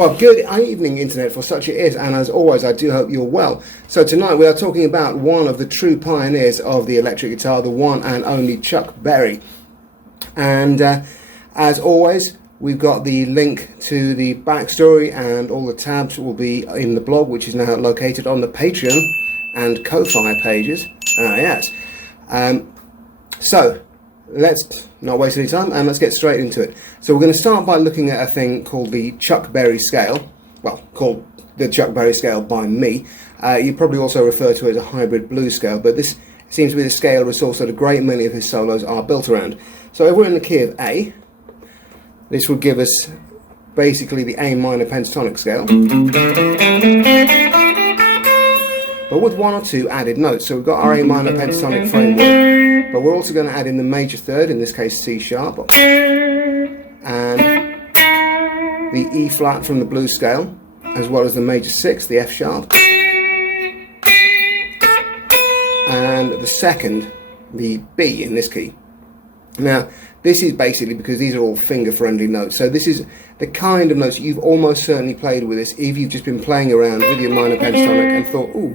Well, good evening, Internet, for such it is, and as always, I do hope you're well. So tonight we are talking about one of the true pioneers of the electric guitar, the one and only Chuck Berry. And as always, we've got the link to the backstory, and all the tabs will be in the blog, which is now located on the Patreon and Ko-Fi pages. Yes. So let's not waste any time and let's get straight into it. So we're going to start by looking at a thing called the Chuck Berry scale. Well, called the Chuck Berry scale by me. You probably also refer to it as a hybrid blues scale, but this seems to be the scale resource that a great many of his solos are built around. So if we're in the key of A, this would give us basically the A minor pentatonic scale, but with one or two added notes. So we've got our A minor pentatonic framework, but we're also going to add in the major third, in this case C sharp, and the E flat from the blues scale, as well as the major sixth, the F sharp, and the second, the B in this key. Now, this is basically because these are all finger-friendly notes. So this is the kind of notes you've almost certainly played with this if you've just been playing around with your minor pentatonic and thought, ooh.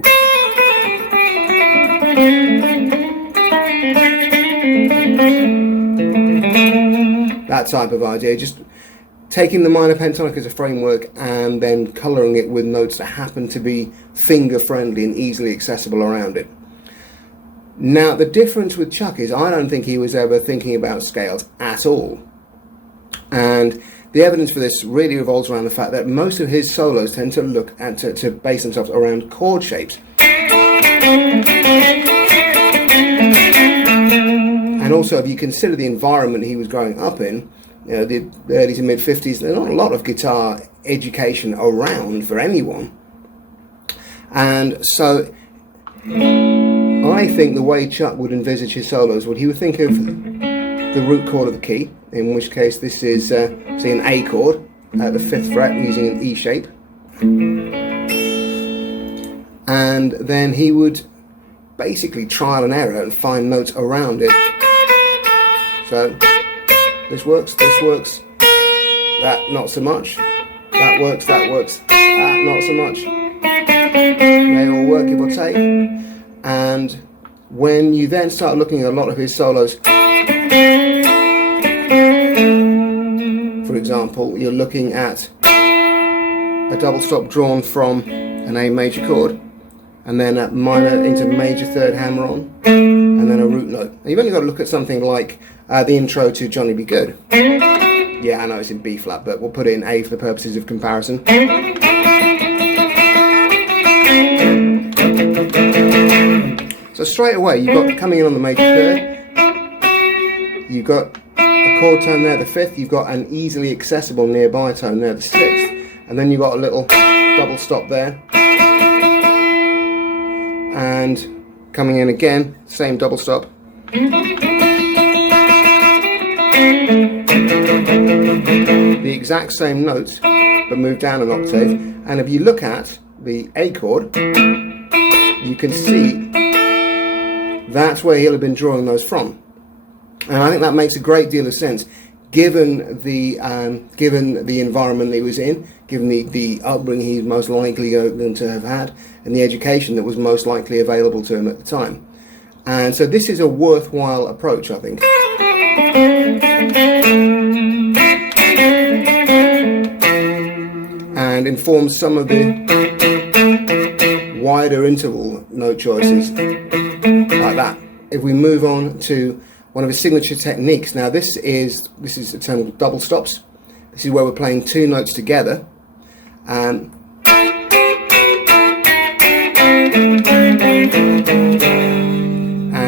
That type of idea, just taking the minor pentatonic as a framework and then colouring it with notes that happen to be finger-friendly and easily accessible around it. Now, the difference with Chuck is I don't think he was ever thinking about scales at all. And the evidence for this really revolves around the fact that most of his solos tend to look at to base themselves around chord shapes. And also, if you consider the environment he was growing up in, you know, the early to mid 50s, there's not a lot of guitar education around for anyone. And so I think the way Chuck would envisage his solos he would think of the root chord of the key, in which case this is say an A chord at the 5th fret using an E shape, and then he would basically trial and error and find notes around it. So this works, that not so much, that works, that not so much. They all work, give or take. And when you then start looking at a lot of his solos, for example, you're looking at a double stop drawn from an A major chord, and then a minor into major third hammer on, and then a root note. And you've only got to look at something like the intro to Johnny Be Good. Yeah, I know it's in B flat, but we'll put it in A for the purposes of comparison. So straight away, you've got coming in on the major third, you've got a chord tone there, the 5th, you've got an easily accessible nearby tone there, the 6th, and then you've got a little double stop there, and coming in again, same double stop, the exact same notes, but moved down an octave. And if you look at the A chord, you can see that's where he'll have been drawing those from, and I think that makes a great deal of sense, given the environment that he was in, given the upbringing he's most likely going to have had, and the education that was most likely available to him at the time. And so this is a worthwhile approach, I think. And informs some of the wider interval note choices like that. If we move on to one of his signature techniques, now this is a term called double stops. This is where we're playing two notes together, and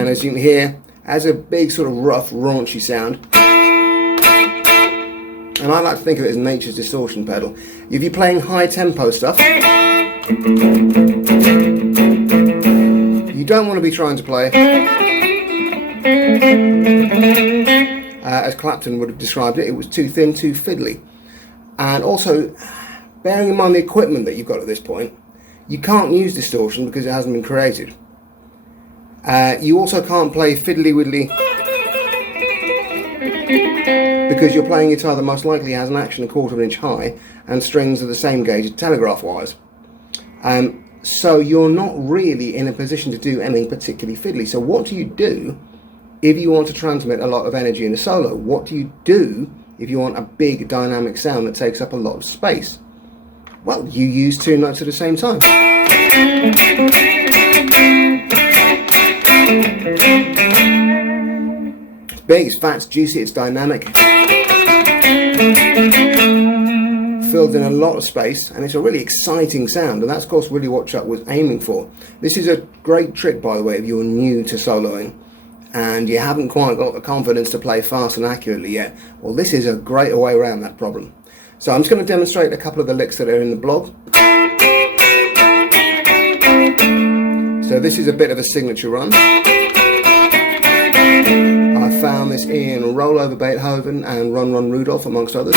as you can hear, has a big sort of rough, raunchy sound. And I like to think of it as nature's distortion pedal. If you're playing high tempo stuff, you don't want to be trying to play as Clapton would have described it. It was too thin, too fiddly. And also, bearing in mind the equipment that you've got at this point, you can't use distortion because it hasn't been created. You also can't play fiddly-widdly because you're playing a guitar that most likely has an action 1/4 of an inch high and strings are the same gauge as telegraph wires. So you're not really in a position to do anything particularly fiddly. So what do you do if you want to transmit a lot of energy in a solo? What do you do if you want a big dynamic sound that takes up a lot of space? Well, you use 2 notes at the same time. It's big, it's fat, it's juicy, it's dynamic. Filled in a lot of space, and it's a really exciting sound, and that's of course really what Chuck was aiming for. This is a great trick, by the way, if you're new to soloing and you haven't quite got the confidence to play fast and accurately yet. Well, this is a great way around that problem. So I'm just going to demonstrate a couple of the licks that are in the blog. So this is a bit of a signature run. I found this in Roll Over Beethoven and Run Run Rudolph, amongst others.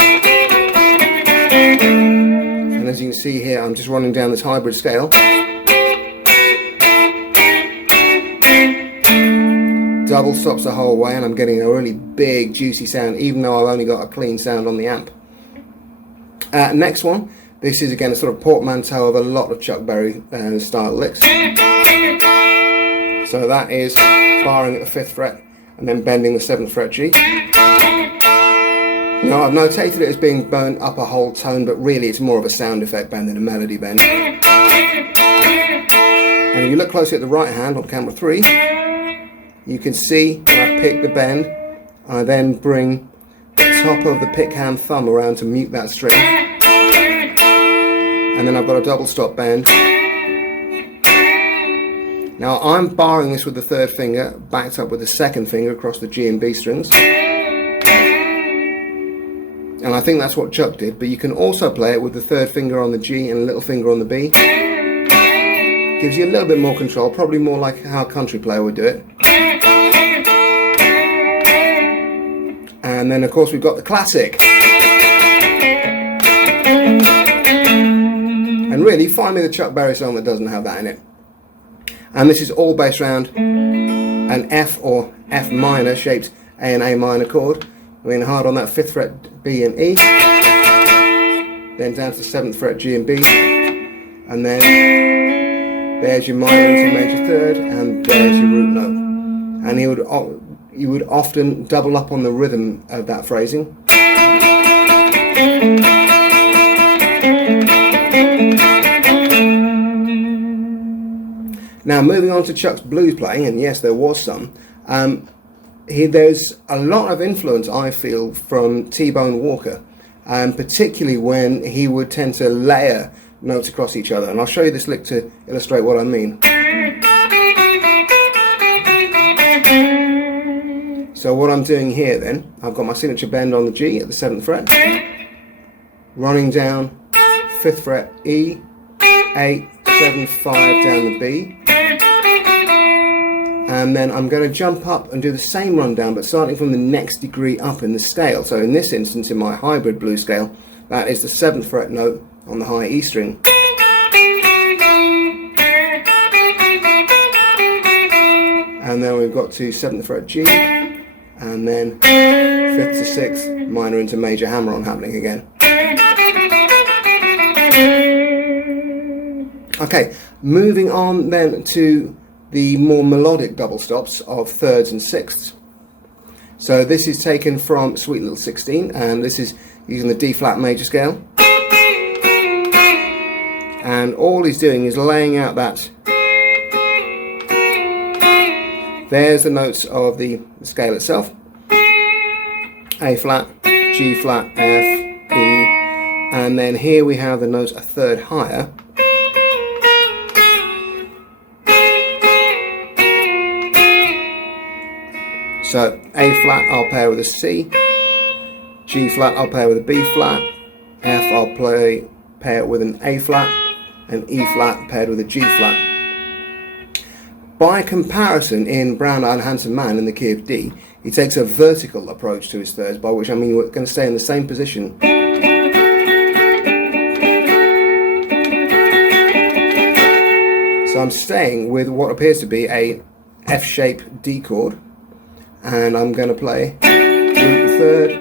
And as you can see here, I'm just running down this hybrid scale. Double stops the whole way, and I'm getting a really big juicy sound, even though I've only got a clean sound on the amp. Next one, this is again a sort of portmanteau of a lot of Chuck Berry style licks. So that is barring at the 5th fret and then bending the 7th fret G. Now I've notated it as being burnt up a whole tone, but really it's more of a sound effect bend than a melody bend. And if you look closely at the right hand on camera 3, you can see when I pick the bend, I then bring the top of the pick hand thumb around to mute that string. And then I've got a double stop bend. Now I'm barring this with the 3rd finger, backed up with the 2nd finger across the G and B strings. And I think that's what Chuck did, but you can also play it with the 3rd finger on the G and a little finger on the B. Gives you a little bit more control, probably more like how a country player would do it. And then of course we've got the classic. And really, find me the Chuck Berry song that doesn't have that in it. And this is all based around an F or F minor shaped A and A minor chord. Going hard on that 5th fret B and E, then down to the 7th fret G and B, and then there's your minor into major 3rd, and there's your root note. And you would often double up on the rhythm of that phrasing. Now moving on to Chuck's blues playing, and yes, there was some. There's a lot of influence, I feel, from T-Bone Walker, particularly when he would tend to layer notes across each other. And I'll show you this lick to illustrate what I mean. So what I'm doing here then, I've got my signature bend on the G at the 7th fret, running down 5th fret E, 8, 7, 5 down the B. And then I'm going to jump up and do the same rundown, but starting from the next degree up in the scale. So in this instance, in my hybrid blues scale, that is the 7th fret note on the high E string. And then we've got to 7th fret G, and then 5th to 6th, minor into major hammer-on happening again. Okay, moving on then to the more melodic double stops of 3rds and 6ths. So this is taken from Sweet Little 16, and this is using the D flat major scale. And all he's doing is laying out that. There's the notes of the scale itself. A flat, G flat, F, E, and then here we have the notes a 3rd higher. So A flat I'll pair with a C, G flat I'll pair with a B flat, F I'll pair with an A flat, and E flat paired with a G flat. By comparison, in Brown Eyed Handsome Man in the key of D, he takes a vertical approach to his 3rds, by which I mean we're going to stay in the same position. So I'm staying with what appears to be a F-shaped D chord, and I'm going to play root third,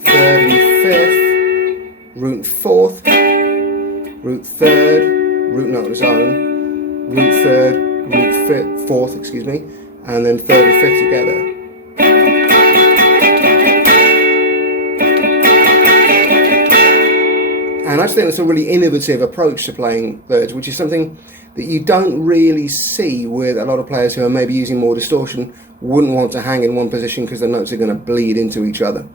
third and fifth, root and fourth, root third, root note on its own, root third, root fifth, fourth, excuse me, and then third and fifth together. And I just think that's a really innovative approach to playing thirds, which is something that you don't really see with a lot of players who are maybe using more distortion, wouldn't want to hang in one position because the notes are going to bleed into each other.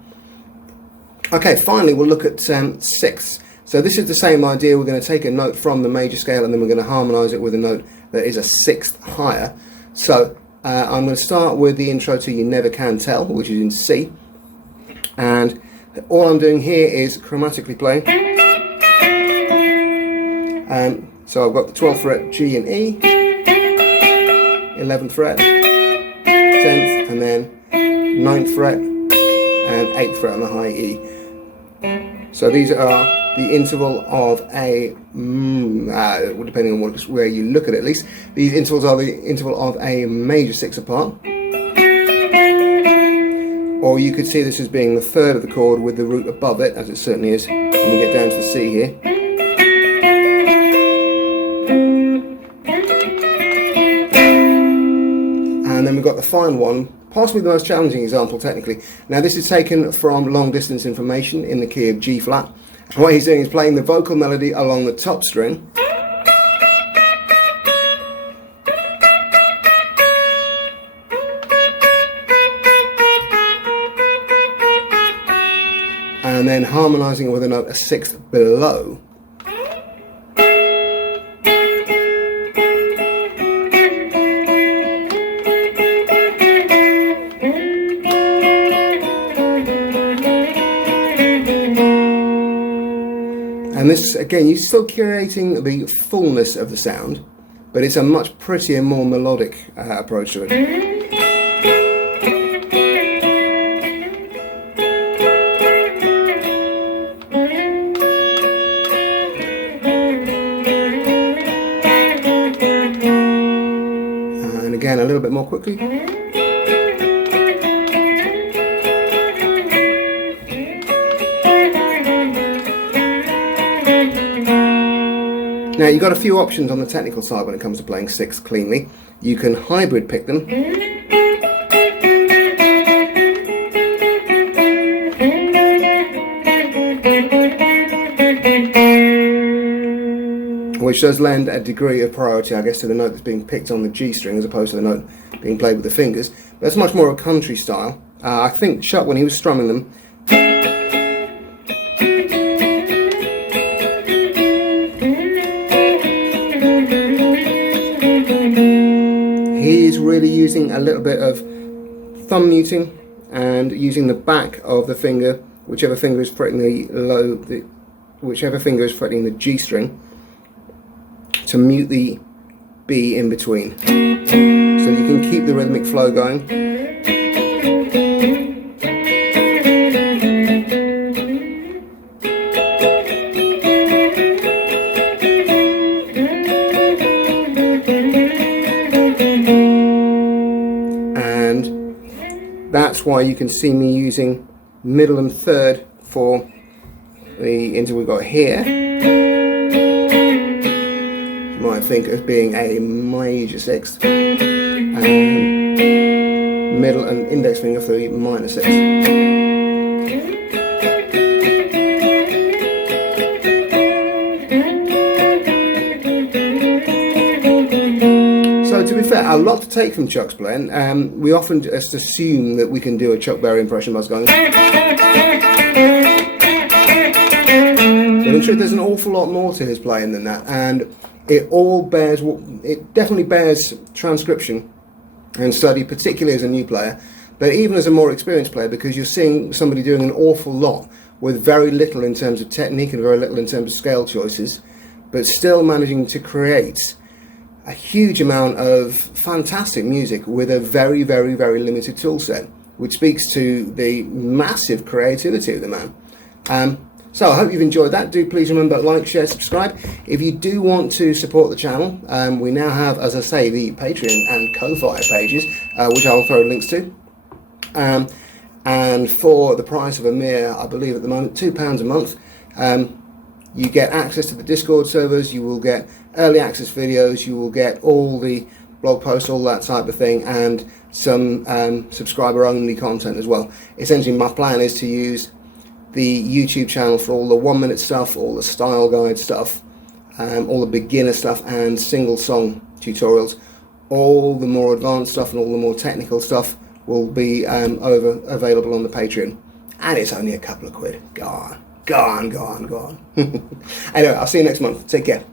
Okay, finally we'll look at sixths. So this is the same idea. We're going to take a note from the major scale and then we're going to harmonise it with a note that is a sixth higher. So I'm going to start with the intro to You Never Can Tell, which is in C. And all I'm doing here is chromatically playing. So I've got the 12th fret G and E, 11th fret, 10th, and then 9th fret, and 8th fret on the high E. So these are the interval of a, depending on where you look at it at least, these intervals are the interval of a major sixth apart. Or you could see this as being the third of the chord with the root above it, as it certainly is when we get down to the C here. And then we've got the final one, possibly the most challenging example technically. Now this is taken from Long Distance Information in the key of G flat. What he's doing is playing the vocal melody along the top string. And then harmonising it with a note a sixth below. And this, again, you're still curating the fullness of the sound, but it's a much prettier, more melodic approach to it. And again, a little bit more quickly. Now you've got a few options on the technical side when it comes to playing sixths cleanly. You can hybrid pick them. Which does lend a degree of priority, I guess, to the note that's being picked on the G string as opposed to the note being played with the fingers. But it's much more a country style. I think Chuck, when he was strumming them, he's really using a little bit of thumb muting and using the back of the finger, whichever finger is fretting whichever finger is fretting the G string, to mute the B in between, so you can keep the rhythmic flow going. That's why you can see me using middle and third for the interval we've got here. You might think of being a major sixth, and middle and index finger for the minor sixth. So to be fair, a lot to take from Chuck's playing. We often just assume that we can do a Chuck Berry impression by going. But in truth, there's an awful lot more to his playing than that, and it definitely bears transcription and study, particularly as a new player, but even as a more experienced player, because you're seeing somebody doing an awful lot with very little in terms of technique and very little in terms of scale choices, but still managing to create a huge amount of fantastic music with a very, very, very limited tool set, which speaks to the massive creativity of the man. So I hope you've enjoyed that. Do please remember, like, share, subscribe. If you do want to support the channel, we now have, as I say, the Patreon and Ko-Fi pages, which I'll throw links to. and for the price of a mere, I believe at the moment, £2 a month, you get access to the Discord servers, you will get early access videos, you will get all the blog posts, all that type of thing, and some subscriber only content as well. Essentially my plan is to use the YouTube channel for all the 1-minute stuff, all the style guide stuff, all the beginner stuff and single song tutorials. All the more advanced stuff and all the more technical stuff will be available on the Patreon, and it's only a couple of quid. Go on. Anyway, I'll see you next month. Take care.